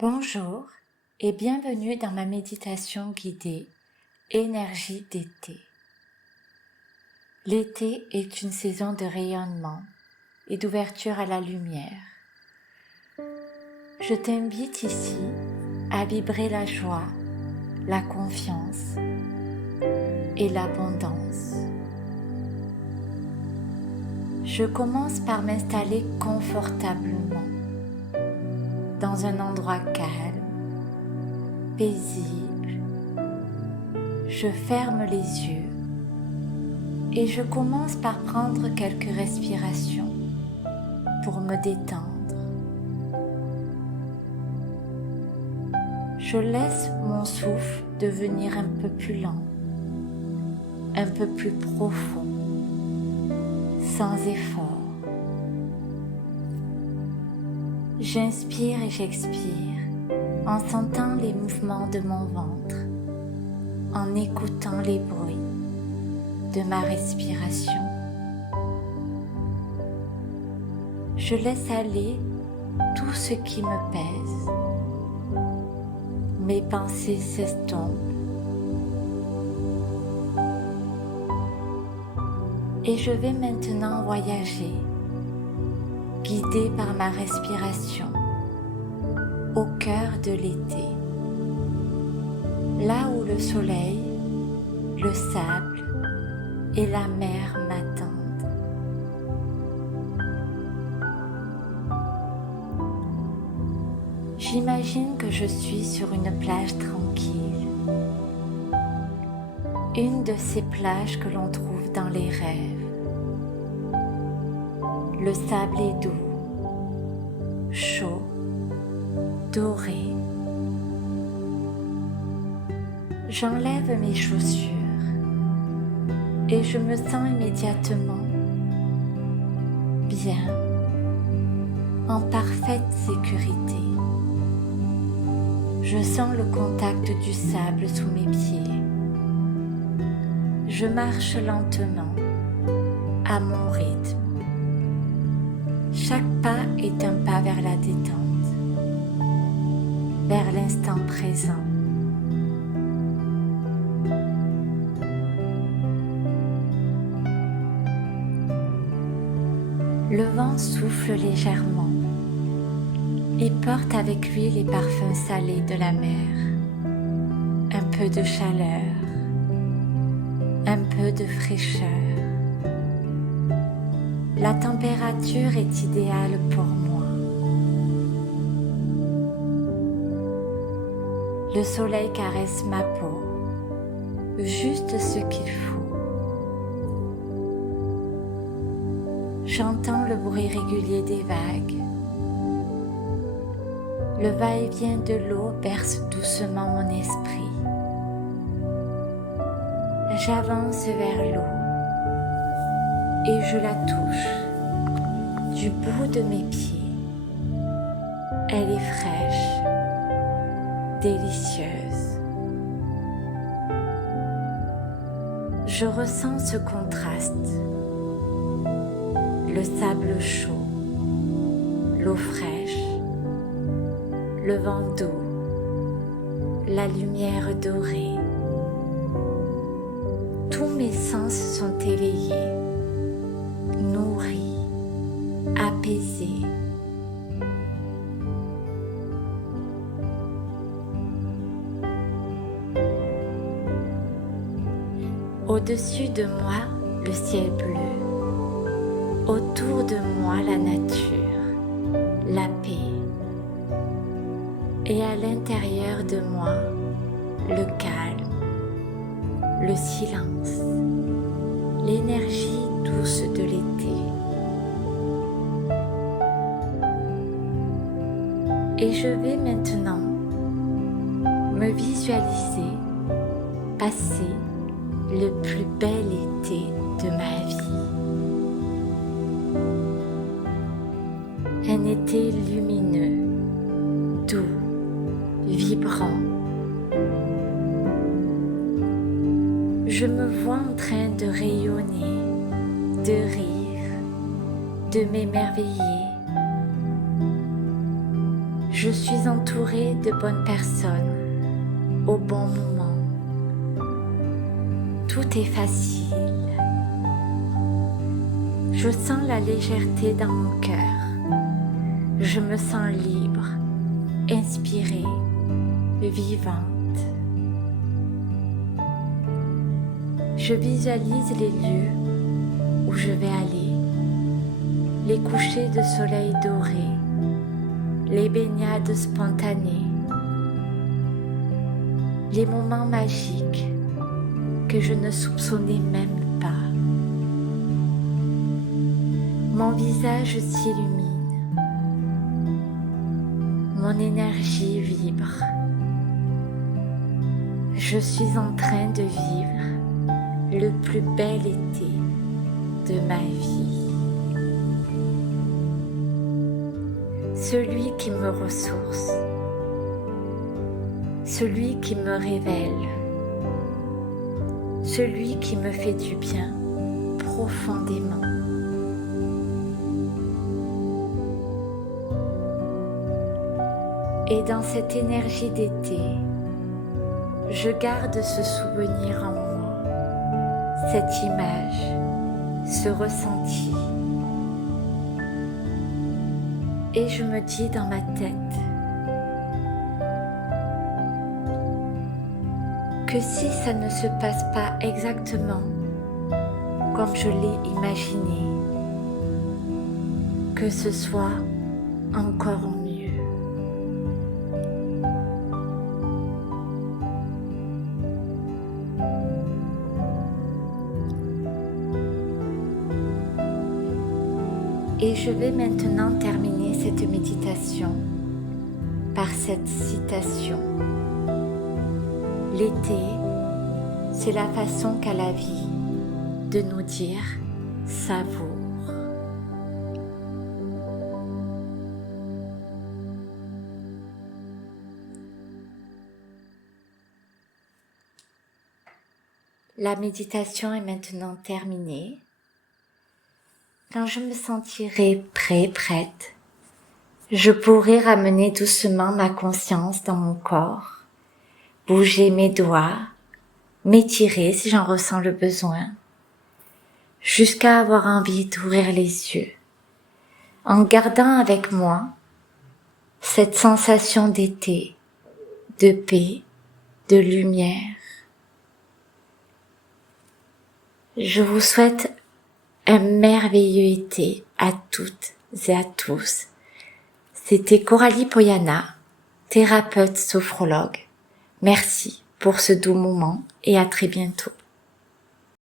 Bonjour et bienvenue dans ma méditation guidée Énergie d'été. L'été est une saison de rayonnement et d'ouverture à la lumière. Je t'invite ici à vibrer la joie, la confiance et l'abondance. Je commence par m'installer confortablement dans un endroit calme, paisible. Je ferme les yeux et je commence par prendre quelques respirations pour me détendre. Je laisse mon souffle devenir un peu plus lent, un peu plus profond, sans effort. J'inspire et j'expire en sentant les mouvements de mon ventre, en écoutant les bruits de ma respiration. Je laisse aller tout ce qui me pèse. Mes pensées s'estompent et je vais maintenant voyager, guidée par ma respiration, au cœur de l'été, là où le soleil, le sable et la mer m'attendent. J'imagine que je suis sur une plage tranquille, une de ces plages que l'on trouve dans les rêves. Le sable est doux, chaud, doré. J'enlève mes chaussures et je me sens immédiatement bien, en parfaite sécurité. Je sens le contact du sable sous mes pieds. Je marche lentement, à mon rythme. Chaque pas est un pas vers la détente, vers l'instant présent. Le vent souffle légèrement et porte avec lui les parfums salés de la mer. Un peu de chaleur, un peu de fraîcheur. La température est idéale pour moi. Le soleil caresse ma peau, juste ce qu'il faut. J'entends le bruit régulier des vagues. Le va-et-vient de l'eau berce doucement mon esprit. J'avance vers l'eau et je la touche du bout de mes pieds. Elle est fraîche, délicieuse. Je ressens ce contraste. Le sable chaud, l'eau fraîche, le vent doux, la lumière dorée. Tous mes sens sont éveillés, nourris, apaisés. Au-dessus de moi, le ciel bleu. Autour de moi, la nature, la paix. Et à l'intérieur de moi, le calme, le silence, l'énergie douce de l'été. Et je vais maintenant me visualiser passer le plus bel été de ma vie. Un été lumineux, doux, vibrant. Je me vois en train de rayonner, de rire, de m'émerveiller. Je suis entourée de bonnes personnes au bon moment. Tout est facile. Je sens la légèreté dans mon cœur. Je me sens libre, inspirée, vivante. Je visualise les lieux où je vais aller, les couchers de soleil dorés, les baignades spontanées, les moments magiques que je ne soupçonnais même pas. Mon visage s'illumine, mon énergie vibre. Je suis en train de vivre le plus bel été de ma vie. Celui qui me ressource, celui qui me révèle, celui qui me fait du bien profondément. Et dans cette énergie d'été, je garde ce souvenir en moi, cette image, ce ressenti. Et je me dis dans ma tête que si ça ne se passe pas exactement comme je l'ai imaginé, que ce soit encore mieux. Et je vais maintenant terminer cette méditation par cette citation. L'été, c'est la façon qu'a la vie de nous dire savoure. La méditation est maintenant terminée. Quand je me sentirai prête, je pourrai ramener doucement ma conscience dans mon corps, bouger mes doigts, m'étirer si j'en ressens le besoin, jusqu'à avoir envie d'ouvrir les yeux, en gardant avec moi cette sensation d'été, de paix, de lumière. Je vous souhaite un merveilleux été à toutes et à tous. C'était Coralie Poyana, thérapeute sophrologue. Merci pour ce doux moment et à très bientôt.